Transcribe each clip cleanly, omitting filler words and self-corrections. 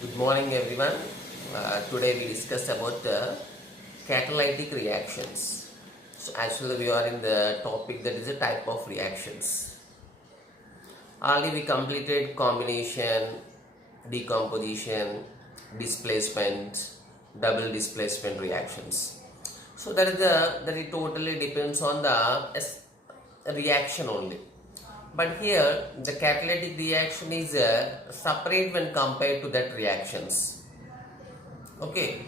Good morning, everyone. Today we discuss about the catalytic reactions. So actually, we are in the topic that is a type of reactions. Already we completed combination, decomposition, displacement, double displacement reactions. So that it totally depends on the reaction only. But here the catalytic reaction is separate when compared to that reactions. Okay,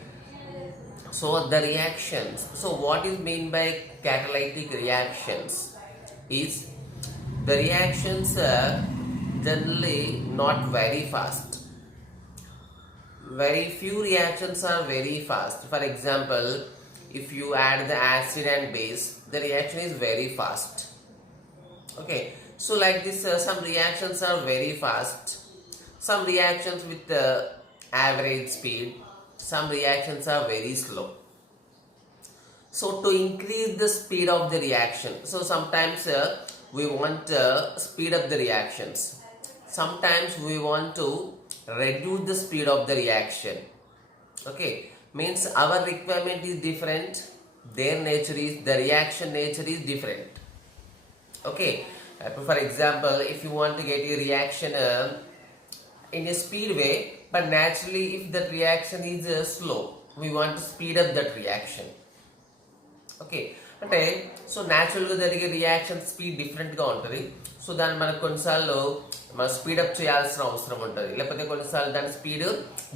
so the reactions. So what is mean by catalytic reactions is the reactions are generally not very fast. Very few reactions are very fast. For example, if you add the acid and base, the reaction is very fast. Okay, so like this, some reactions are very fast, some reactions with average speed, some reactions are very slow. So to increase the speed of the reaction, so sometimes we want to speed up the reactions, sometimes we want to reduce the speed of the reaction. Okay, means our requirement is different, their nature is, the reaction nature is different. Okay, for example, if you want to get a reaction in a speed way, but naturally if that reaction is slow, we want to speed up that reaction. Okay అంటే సో న్యాచురల్గా జరిగే reaction speed డిఫరెంట్గా ఉంటుంది. సో దాన్ని మనకు కొన్నిసార్లు మనం స్పీడప్ చేయాల్సిన అవసరం ఉంటుంది, లేకపోతే కొన్నిసార్లు దాని స్పీడ్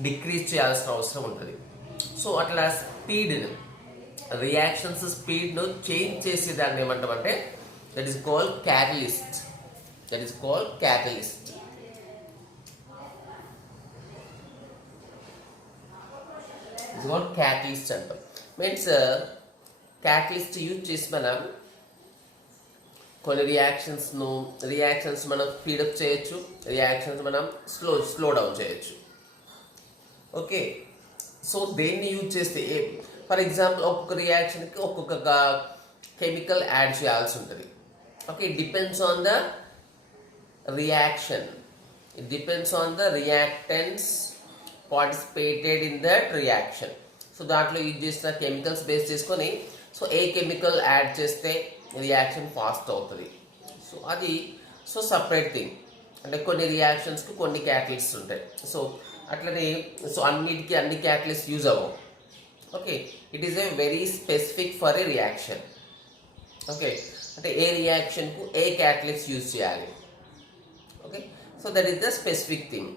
డిక్రీజ్ చేయాల్సిన అవసరం ఉంటుంది. సో అట్లా స్పీడ్ రియాక్షన్స్ స్పీడ్ను చేంజ్ చేసే దాన్ని ఏమంటామంటే that is called catalyst. That is called catalyst. It's called catalyst అంటాం. Means catalyst యూజ్ చేసి మనం కొన్ని రియాక్షన్స్ మనం స్పీడప్ చేయొచ్చు, రియాక్షన్స్ మనం స్లో డౌన్ చేయొచ్చు. ఓకే, సో దేన్ని యూజ్ చేస్తే ఫర్ ఎగ్జాంపుల్ ఒక్కొక్క రియాక్షన్కి ఒక్కొక్క కెమికల్ యాడ్ చేయాల్సి ఉంటుంది. Okay, it depends on the reaction. It depends on the reactants participated in that reaction. So దాంట్లో యూజ్ చేసిన కెమికల్స్ బేస్ చేసుకొని సో ఏ కెమికల్ యాడ్ చేస్తే రియాక్షన్ ఫాస్ట్ అవుతుంది. సో అది సపరేట్ థింగ్. అంటే కొన్ని రియాక్షన్స్కి కొన్ని క్యాటలిస్ట్ ఉంటాయి. సో అట్లనే అన్నిటికీ అన్ని క్యాటలిస్ట్ యూజ్ అవ్వవు. Okay, it is a very specific for a reaction. Okay, అంటే ఏ రియాక్షన్కు ఏ క్యాటలిస్ట్ యూజ్ చేయాలి. Okay, so that is the specific thing.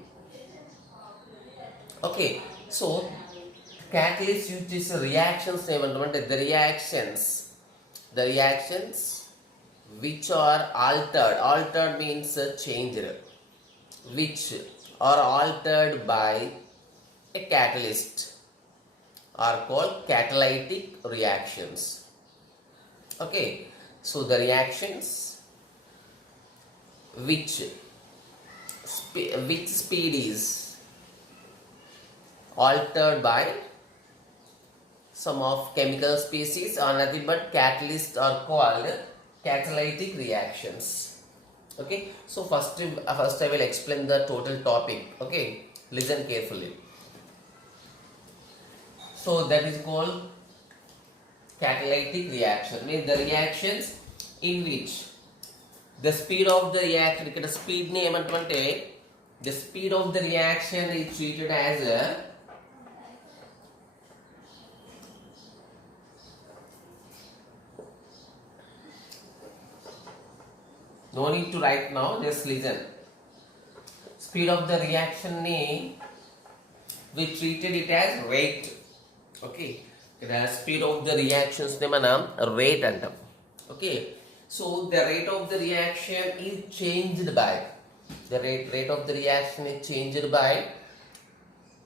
Okay, so catalyst use చేసే రియాక్షన్స్ ఏమంటామంటే the reactions which are altered means changed, which are altered by a catalyst are called catalytic reactions. Okay, so the reactions which speed is altered by some of chemical species or nothing but catalysts are called catalytic reactions. Okay, so first I will explain the total topic. Okay, listen carefully. So that is called catalytic reaction, means the reactions in which the speed of the reaction, ikkada speed ni emantamante the speed of the reaction is treated as a no need to write now, just listen. Speed of the reaction ni we treated it as rate. Okay, the speed of the reactions ని మనం రేట్ అంటాం. Okay, so the rate of the reaction is changed by the rate of the reaction is changed by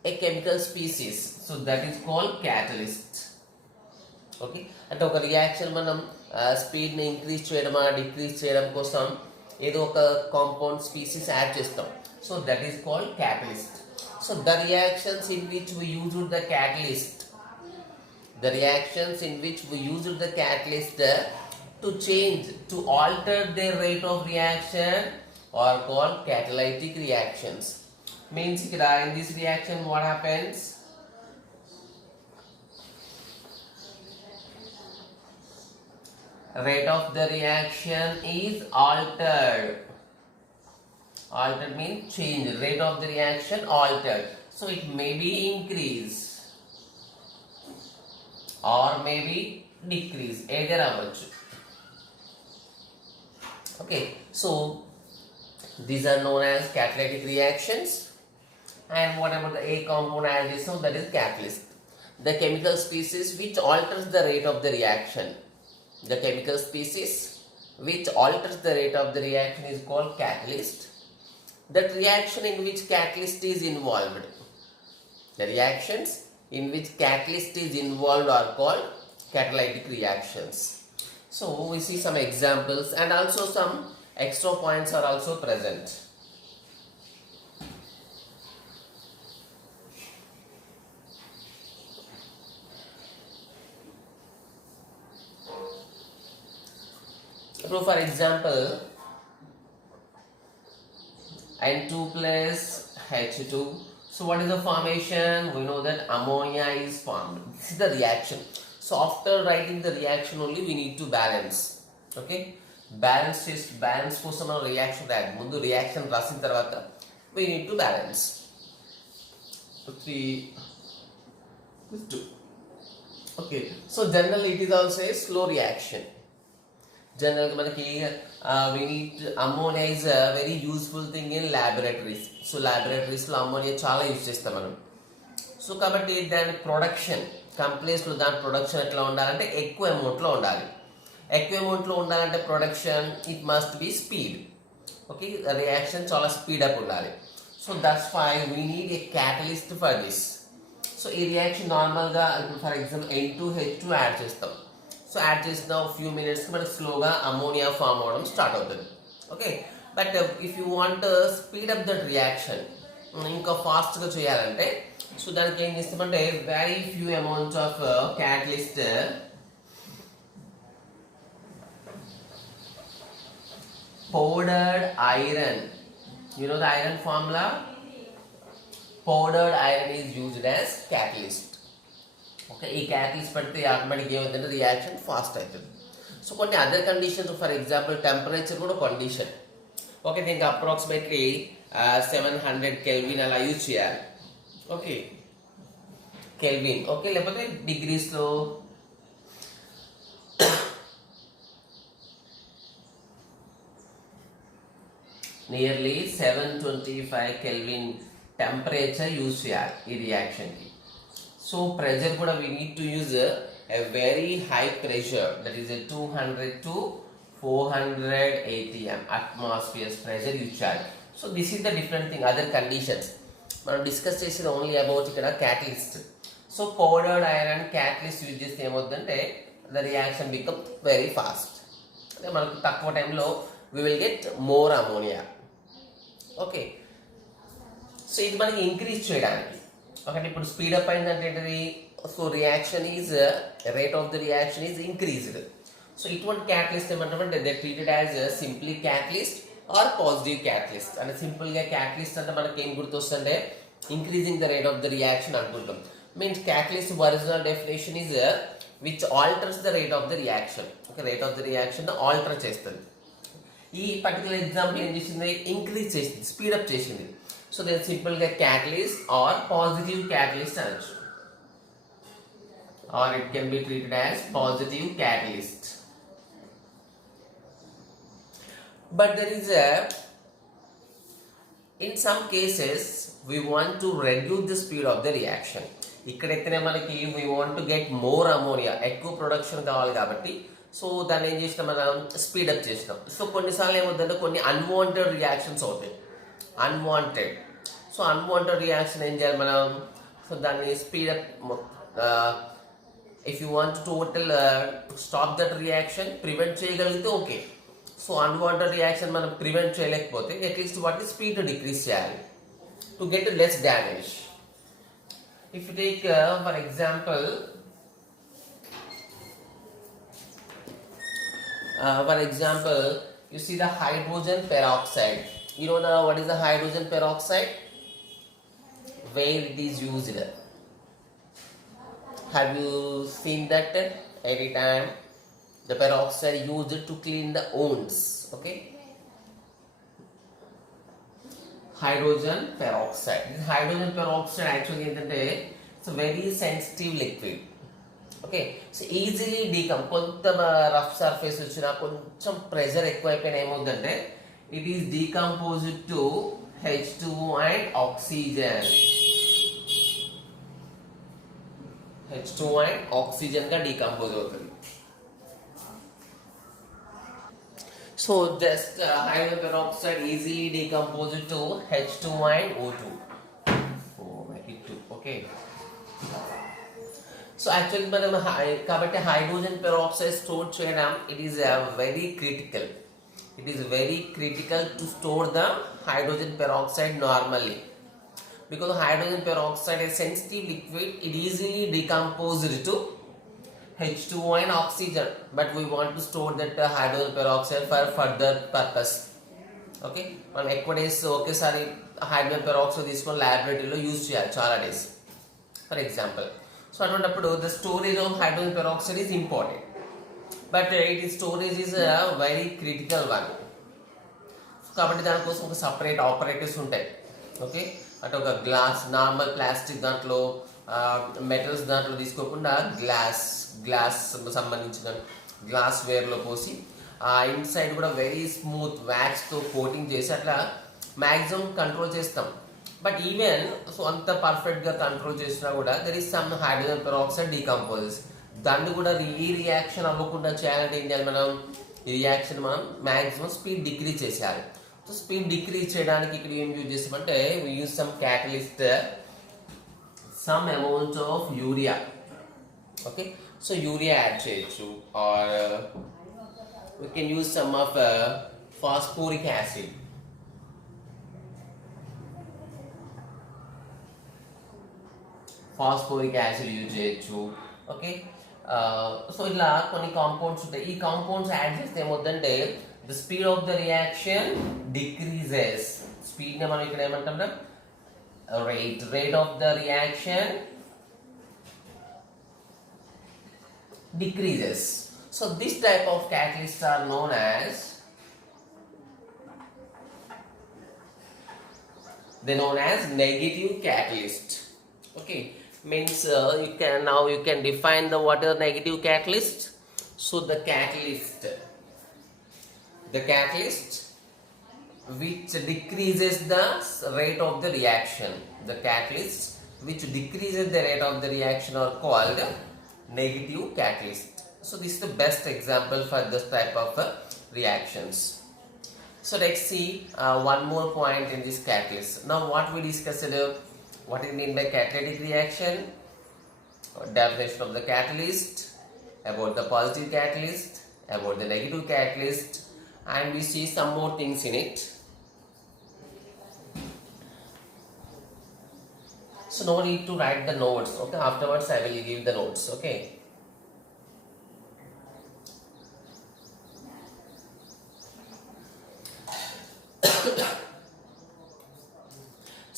a chemical species, so that is called catalyst. Okay, అంటే ఒక రియాక్షన్ మనం స్పీడ్ని ఇంక్రీజ్ చేయడమా డిక్రీజ్ చేయడం కోసం ఏదో ఒక కాంపౌండ్ స్పీసీస్ యాడ్ చేస్తాం. So that is called catalyst. So the reactions in which we used the catalyst, the reactions in which we used the catalyst to alter their rate of reaction are called catalytic reactions. Means in this reaction what happens? Rate of the reaction is altered. Altered means change. Rate of the reaction altered. So it may be increase or maybe decrease. Either avachchu. Okay. So these are known as catalytic reactions. And what about the A compound I just know, that is catalyst. The chemical species which alters the rate of the reaction. The chemical species which alters the rate of the reaction is called catalyst. That reaction in which catalyst is involved. The reactions in which catalyst is involved are called catalytic reactions. So we see some examples and also some extra points are also present. So for example, N2 plus H2. So what is the formation? We know that ammonia is formed. This is the reaction. So after writing the reaction only we need to balance. Okay, balance కోసం reaction రాయాలి. ముందు reaction రాసిన తర్వాత we need to balance. 3:2. Okay, so generally it is also a slow reaction. Generally మనకి we need ammonia is a very useful thing in laboratories. So laboratories లో ammonia చాలా యూజ్ చేస్తాం మనం. సో కాబట్టి దాని ప్రొడక్షన్ కంపెనీస్ లో దాని ప్రొడక్షన్ ఎట్లా ఉండాలంటే ఎక్కువ అమౌంట్ లో ఉండాలి. ఎక్కువ అమౌంట్ లో ఉండాలంటే production it must be speed. Okay, reaction చాలా స్పీడ్ అప్ ఉండాలి. So that's why we need a catalyst for this. So ఈ రియాక్షన్ నార్మల్గా ఇప్పుడు ఫర్ ఎగ్జాంపుల్ N2H2 యాడ్ చేస్తాం. సో యాడ్ చేసిన ఫ్యూ మినిట్స్ మనకి స్లోగా అమోనియా ఫామ్ అవడం స్టార్ట్ అవుతుంది. Okay, but if you want speed up that reaction, ఇంకా ఫాస్ట్గా చేయాలంటే సో దానికి ఏం చేస్తామంటే very few amounts of catalyst powdered iron. You know the iron formula? Powdered iron is used as catalyst. Okay, ఈ catalyst పెడితే automatic ఏమవుతుందంటే reaction fast అవుతుంది. సో కొన్ని other conditions, for example temperature కూడా కండిషన్. ఓకే, దీనికి approximately 700 kelvin అలా use చేయాలి. Okay, kelvin. Okay, లేకపోతే డిగ్రీస్లో నియర్లీ 725 కెల్విన్ టెంపరేచర్ యూజ్ చేయాలి ఈ రియాక్షన్కి. సో ప్రెషర్ కూడా we need to use a very high pressure, that is 200 to 400 atm atmospheres pressure use చేయాలి. So this is the different thing. Other conditions మనం discuss చేసేది only about ఇక్కడ catalyst. So powdered iron catalyst use చేస్తే ఏమవుతుందంటే the reaction become very fast. అంటే మనకు తక్కువ టైంలో we will get more ammonia. Okay, so ఇది మనకి ఇంక్రీజ్ చేయడానికి. ఒకటి ఇప్పుడు స్పీడప్ అయిందంటే ఏంటిది? So reaction is rate of the reaction is increased. సో ఇటువంటి క్యాటలిస్ట్ ఏమంటామంటే they treated as simply catalyst or positive catalyst. అంటే సింపుల్గా క్యాటలిస్ట్ అంటే మనకి ఏం గుర్తొస్తుంటే increasing the rate of the reaction అనుకుంటాం. Means catalyst original definition is which alters the rate of the reaction. Okay, rate of the reaction alter చేస్తుంది. ఈ particular example ఏం చేసింది? ఇంక్రీజ్ చేసింది, స్పీడప్ చేసింది. సో దెన్ సింపుల్గా క్యాటలిస్ట్ ఆర్ పాజిటివ్ క్యాటలిస్ట్ అనొచ్చు, or it can be treated as positive catalyst. But there is in some cases we want to reduce the speed of the reaction. ఇక్కడైతేనే మనకి we want to get more ammonia, ఎక్కువ production కావాలి కాబట్టి సో దాన్ని ఏం చేసినాం, మనం స్పీడప్ చేసినాం. సో కొన్నిసార్లు ఏమవుతుందంటే కొన్ని అన్వాంటెడ్ రియాక్షన్స్ అవుతాయి. అన్వాంటెడ్, సో అన్వాంటెడ్ రియాక్షన్ ఏం చేయాలి మనం? సో దాన్ని speed up, if you want total stop that reaction prevent చేయగలిగితే ఓకే. సో అన్వాంటెడ్ రియాక్షన్ మనం ప్రివెంట్ చేయలేకపోతే అట్లీస్ట్ వాటి స్పీడ్ డిక్రీజ్ చేయాలి to get less damage. If you take for example you see the hydrogen peroxide. You know what is the hydrogen peroxide? where it is used. Have you seen that every time the peroxide used to clean the wounds? Okay. Hydrogen peroxide. This hydrogen peroxide actually it's a very sensitive liquid. Okay, so easily decompose. Rough surface వచ్చిన కొంచెం ప్రెషర్ ఎక్కువైపోయిన ఏమవుతుందంటే it is decomposed to H2O and oxygen. H2O and oxygen గా decompose అవుతుంది. So just hydrogen peroxide easily decomposed to H2O and O2. Oh, make it 2. Okay. So actually మనం కాబట్టి hydrogen peroxide store చేయడం it is very critical. It is very critical to store the hydrogen peroxide normally, because hydrogen peroxide is sensitive liquid. It easily decomposed to H2O and oxygen, but we want to store that hydrogen peroxide for further purpose. Okay, మనం ఎక్కువ డేస్ ఒకేసారి hydrogen peroxide తీసుకొని ల్యాబొరేటరీలో యూజ్ చేయాలి చాలా days for example. So అటువంటిప్పుడు the storage of hydrogen peroxide is important, but it storage is very critical one. కాబట్టి దానికోసం ఒక సపరేట్ ఆపరేటర్స్ ఉంటాయి. ఓకే, అంటే ఒక గ్లాస్ నార్మల్ ప్లాస్టిక్ దాంట్లో మెటల్స్ దాంట్లో తీసుకోకుండా గ్లాస్ సంబంధించిన గ్లాస్ వేర్లో పోసి ఇన్సైడ్ కూడా వెరీ స్మూత్ వ్యాక్స్తో కోటింగ్ చేసి అట్లా మ్యాక్సిమం కంట్రోల్ చేస్తాం. బట్ ఈవెన్ సో అంత పర్ఫెక్ట్గా కంట్రోల్ చేసినా కూడా there is some hydrogen peroxide decomposes. దాన్ని కూడా ఈ రియాక్షన్ అవ్వకుండా చేయాలంటే ఏం చేయాలి మనం? ఈ రియాక్షన్ మనం మ్యాక్సిమం స్పీడ్ డిక్రీజ్ చేసేయాలి. సో స్పీడ్ డిక్రీజ్ చేయడానికి ఇక్కడ ఏం యూజ్ చేస్తామంటే we use some catalyst, some amount of urea. Okay, so urea add చేయొచ్చు, or we can use some of phosphoric acid. Phosphoric acid use చేయొచ్చు. ఓకే, సో ఇలా కొన్ని compounds ఉంటాయి. ఈ కాంపౌండ్స్ యాడ్ చేస్తే ఏమవుతుందంటే the speed of the reaction decreases. స్పీడ్ని మనం ఇక్కడ ఏమంటాం? Rate of the reaction decreases. So this type of catalysts are known as negative catalyst. Okay, means you can define the what is negative catalyst. So the catalyst which decreases the rate of the reaction, the catalyst which decreases the rate of the reaction are called negative catalyst. So this is the best example for this type of reactions. So let's see one more point in this catalyst. Now what we discussed, what is mean by catalytic reaction, definition of the catalyst, about the positive catalyst, about the negative catalyst, and we see some more things in it. So no need to write the notes. Okay, afterwards I will give the notes. Okay.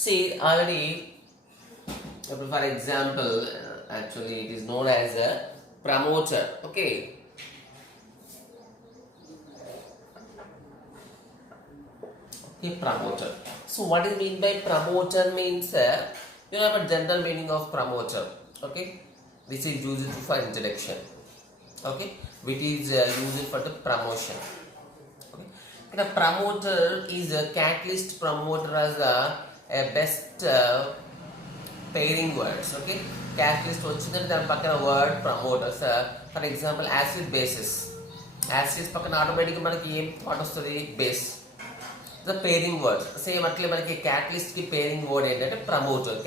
See, already, for example, actually it is known as a promoter. Okay. Okay, promoter. So what is mean by promoter means you have a general meaning of promoter. Okay, this is used for introduction. Okay, which is used for the promotion. Okay, and a promoter is a catalyst promoter as a best pairing words. Okay, catalyst వచ్చిందంటే దాని పక్కన word promoters. For example acid basis. Acids పక్కన ఆటోమేటిక్గా మనకి ఏం thought వస్తుంది? Base. The pairing words same అట్లే మనకి క్యాటలిస్ట్ కి పేరింగ్ వర్డ్ ఏంటంటే promoter.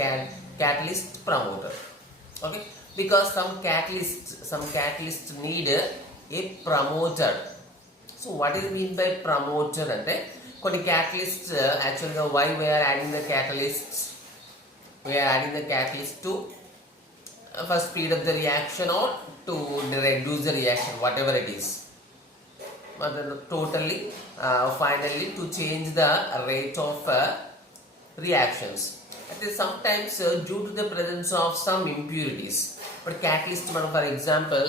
Catalyst promoter. Okay, because some catalyst need a promoter. So what is mean by promoter అంటే కొన్ని క్యాటలిస్ట్ యాక్చువల్గా why we're adding the catalyst to for speed of the reaction or to reduce the reaction whatever it is. Totally finally to change the rate of reactions. అయితే sometimes due to the presence of some impurities. But catalyst మనం for example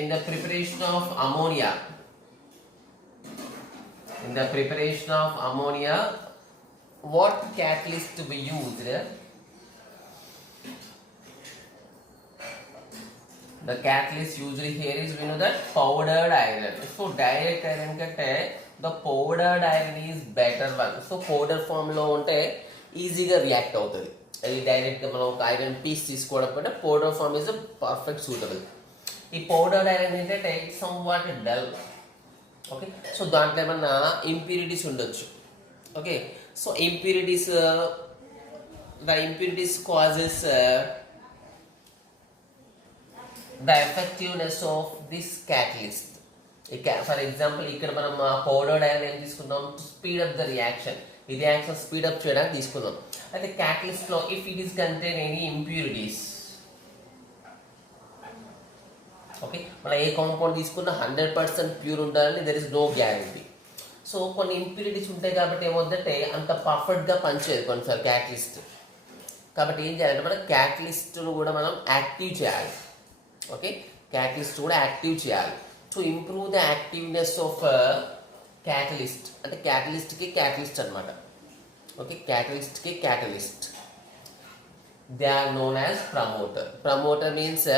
in the preparation of ammonia, what catalyst we used? The catalyst usually here is, we know that, powdered iron. So direct iron kante the powdered iron is better one. So powder form lo unte easy ga react avutadi. Adi direct ga మనం ఒక iron piece తీసుకోవడం కంటే powder form is a perfect suitable. ఈ powdered iron ఏంటంటే somewhat dull. Okay, so దాంట్లో ఏమన్నా ఇంప్యూరిటీస్ ఉండొచ్చు. Okay, so impurities, the impurities causes the effectiveness of this catalyst. For example, ఇక్కడ మనం పౌడర్డ్ ఐరన్ ఏం తీసుకుందాం, to speed up the reaction. ఈ రియాక్షన్ స్పీడ్ అప్ చేయడానికి తీసుకుందాం. అయితే క్యాటలిస్ట్ లో if it is contain any impurities, okay, మనం ఏ కాంపౌండ్ తీసుకున్నా 100% ప్యూర్ ఉండాలని there is no guarantee. So కొన్ని ఇంప్యూరిటీస్ ఉంటాయి కాబట్టి ఏమవుతుందంటే అంత పర్ఫెక్ట్గా పనిచేయదు కొన్నిసార్లు క్యాటలిస్ట్. కాబట్టి ఏం చేయాలంటే మనం క్యాటలిస్ట్ను కూడా మనం యాక్టివ్ చేయాలి. ఓకే, క్యాటలిస్ట్ కూడా యాక్టివ్ చేయాలి to improve the activeness of catalyst. అంటే క్యాటలిస్ట్కి క్యాటలిస్ట్ అనమాట. ఓకే, క్యాటలిస్ట్కి catalyst, they are known as promoter. Promoter means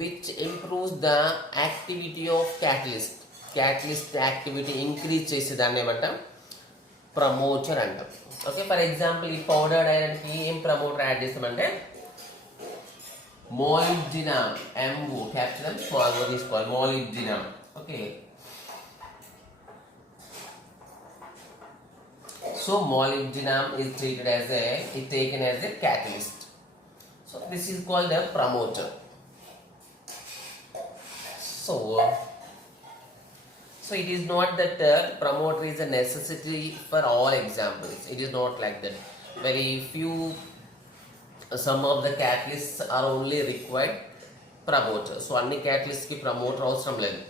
which improves the activity of catalyst. Catalyst activity increase చేసేదాన్ని ఏమంటాం, ప్రమోటర్ అంటాం. ఓకే, ఫర్ ఎగ్జాంపుల్ ఈ పౌడర్డ్ ఐరన్ కి ఏం ప్రమోటర్ యాడ్ చేస్తామంటే molybdenum, MO క్యాప్చర్ స్మాల్ గా తీసుకోవాలి, molybdenum. Okay, so molybdenum is treated as taken as a catalyst. So this is called a promoter. So it is not that promoter is a necessity for all examples. It is not like that. Very few, some of the catalysts are only required promoter. So అన్ని catalysts కి promoter అవసరం లేదు.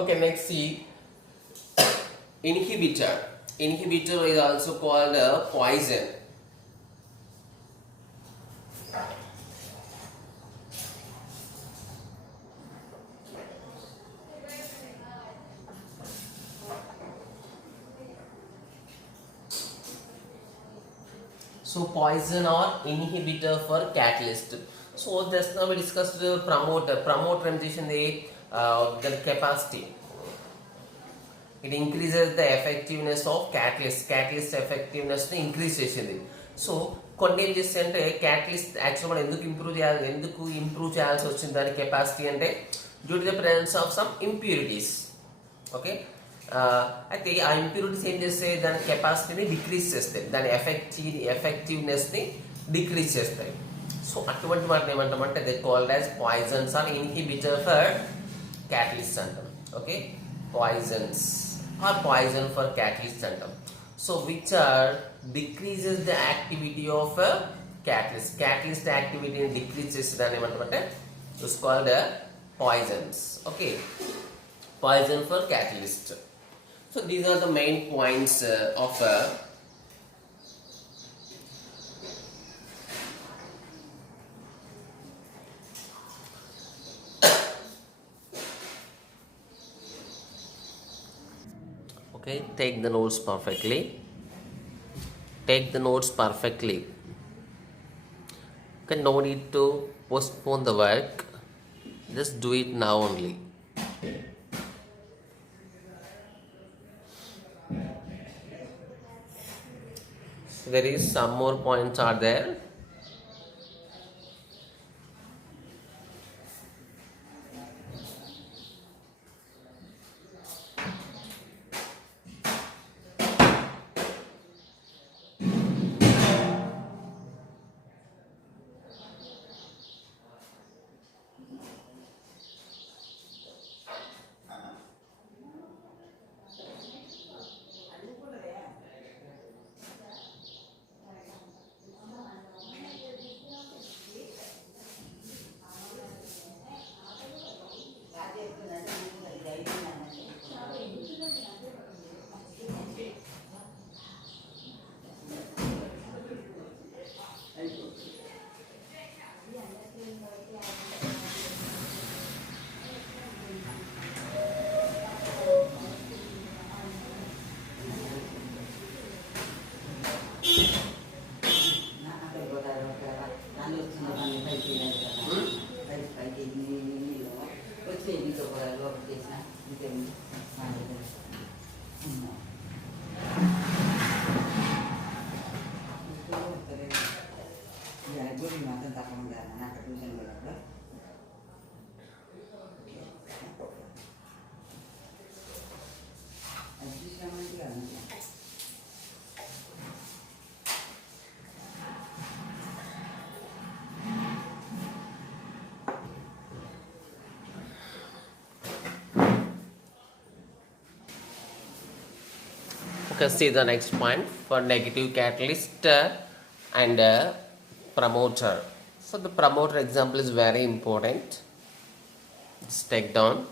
Okay, next see inhibitor. Inhibitor is also called a poison. So poison or inhibitor for catalyst. So just now we discussed promoter. Promoter the capacity. It increases the effectiveness of catalyst. Catalyst effectiveness ని ఇంక్రీజ్ చేసింది. సో కొన్ని ఏం చేస్తే అంటే catalyst actual మనం ఎందుకు ఇంప్రూవ్ చేయాల్సి వచ్చింది దాని కెపాసిటీ అంటే due to the presence of some impurities. Okay, అయితే ఆ ఇంప్యూరిటీస్ ఏం చేస్తాయి, దాని కెపాసిటీని డిక్రీజ్ చేస్తాయి, దాని ఎఫెక్టివ్నెస్ని డిక్రీజ్ చేస్తాయి. సో అటువంటి వాటిని ఏమంటామంటే they called as poisons or inhibitor for catalyst అంటాం. Okay, poisons or poison for catalyst antam. So which are decreases the activity of a catalyst. Catalyst activity decrease chesedani emantamante is called poisons. Okay, poison for catalyst. So these are the main points of okay, take the notes perfectly. Okay, no need to postpone the work, just do it now only. There is some more points are there. Okay, see the next point for negative catalyst and promoter. So the promoter example is very important. Just take down.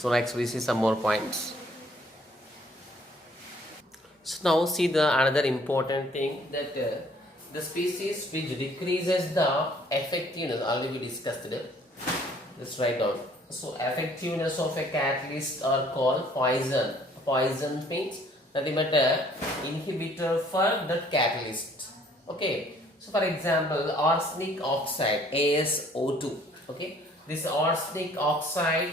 So next we see some more points. So now see the another important thing that the species which decreases the effectiveness, already we discussed it. Let's write down. So effectiveness of a catalyst are called poison. Poison means nothing but a inhibitor for the catalyst. Okay. So for example, arsenic oxide ASO2. Okay. This arsenic oxide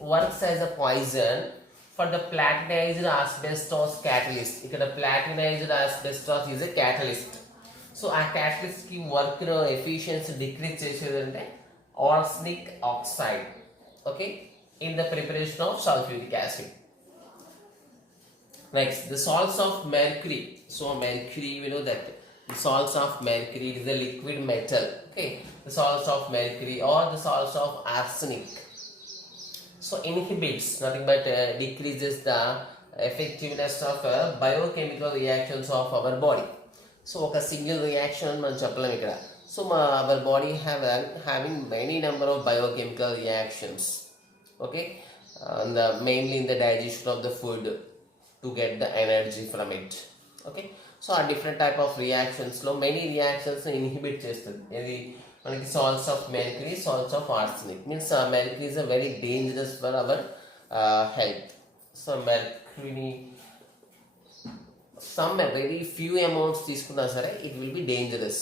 works as a poison for the platinized asbestos catalyst. Ikkada platinized asbestos is a catalyst. So ఆ catalyst కి work efficiency decrease చేసేదంటే arsenic oxide, okay, in the preparation of sulfuric acid. Next, the salts of mercury. So mercury, we know that the salts of mercury is a liquid metal. Okay, the salts of mercury or the salts of arsenic. So inhibits, nothing but decreases the effectiveness of biochemical reactions of our body. So a single reaction man చెప్పలేం ఇక్కడ. So our body having many number of biochemical reactions. Okay, mainly in the digestion of the food to get the energy from it. Okay, so a different type of reactions లో many reactions inhibit చేస్తుంది. ఇది మనకి salts of mercury, salts of arsenic means mercury is a very dangerous for our health. So mercury some very few amounts తీసుకున్నా సరే it will be dangerous.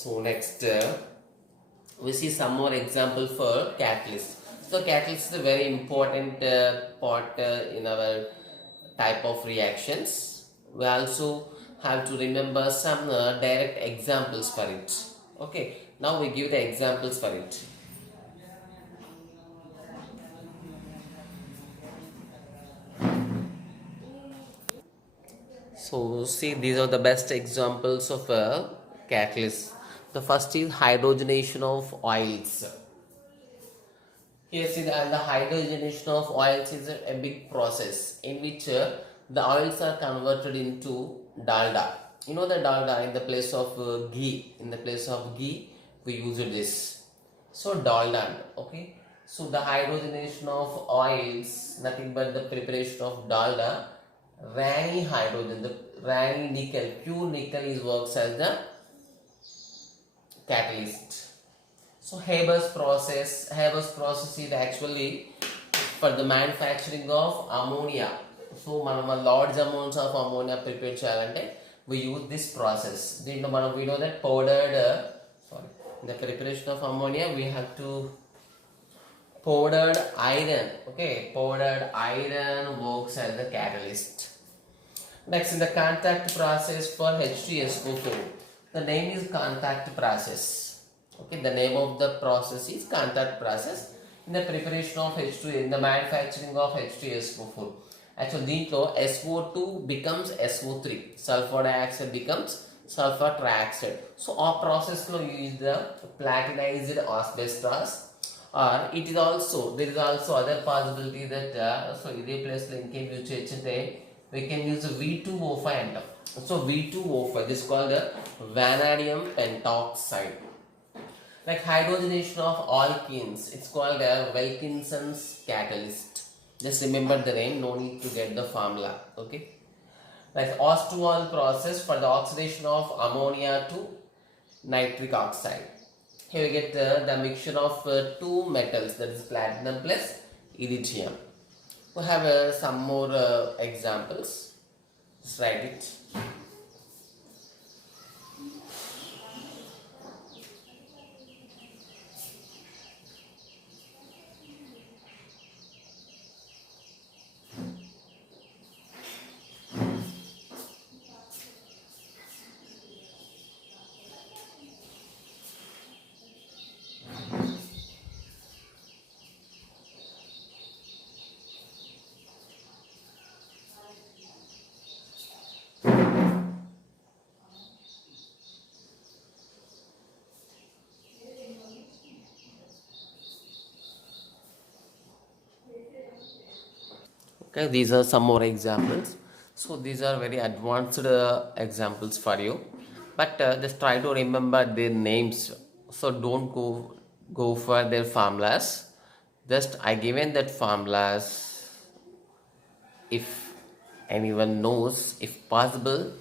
So next we see some more example for catalyst. So catalyst is a very important part in our type of reactions. We also have to remember some direct examples for it. Okay, now we give the examples for it. So see, these are the best examples of catalyst. The first is hydrogenation of oils. Here see the hydrogenation of oils is a big process in which the oils are converted into dalda. You know the dalda in the place of ghee. In the place of ghee, we use this. So dalda. Okay. So the hydrogenation of oils, nothing but the preparation of dalda, Rani hydrogen, the Rani nickel, pure nickel is works as the catalyst. So Haber's process is actually for the manufacturing of ammonia. So మనం large amounts of ammonia prepare చేయాలంటే we use this process. దీంట్లో మనం we know that powdered sorry, in the preparation of ammonia we have to powdered iron. Okay, powdered iron works as the catalyst. Next, in the contact process for H2SO4, the name is contact process. Okay, the name of the process is contact process in the preparation of H2, in the manufacturing of H2SO4. Actually, దీంట్లో SO2 becomes SO3, sulfur dioxide becomes sulfur trioxide. So, ఆ processలో use the platinized asbestos, or it is also, there is also other possibility that so ఇదే ప్లేస్లో ఇంకేం యూజ్ చేయొచ్చంటే we can use V2O5 అంటాం. So V2O5, this is called the vanadium pentoxide. Like hydrogenation of alkenes, it's called a Wilkinson's catalyst. Just remember the name, no need to get the formula. Okay. Like Ostwald process for the oxidation of ammonia to nitric oxide. Here we get the mixture of two metals, that is platinum plus iridium. We have some more examples. Just write it. Okay, these are some more examples. So these are very advanced examples for you, but just try to remember their names. So don't go for their formulas. Just I given that formulas. If anyone knows, if possible,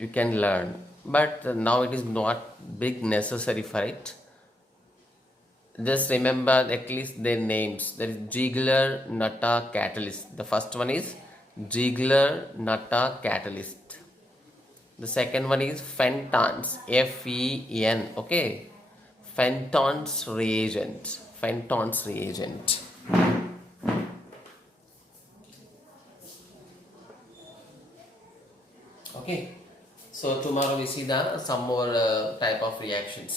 you can learn. But now it is not big necessary for it. Just remember at least their names. There is Ziegler Natta catalyst. The first one is Ziegler Natta catalyst. The second one is Fenton's, Fen. Okay, Fenton's reagent. Fenton's reagent. Okay, so tomorrow we see the some more type of reactions.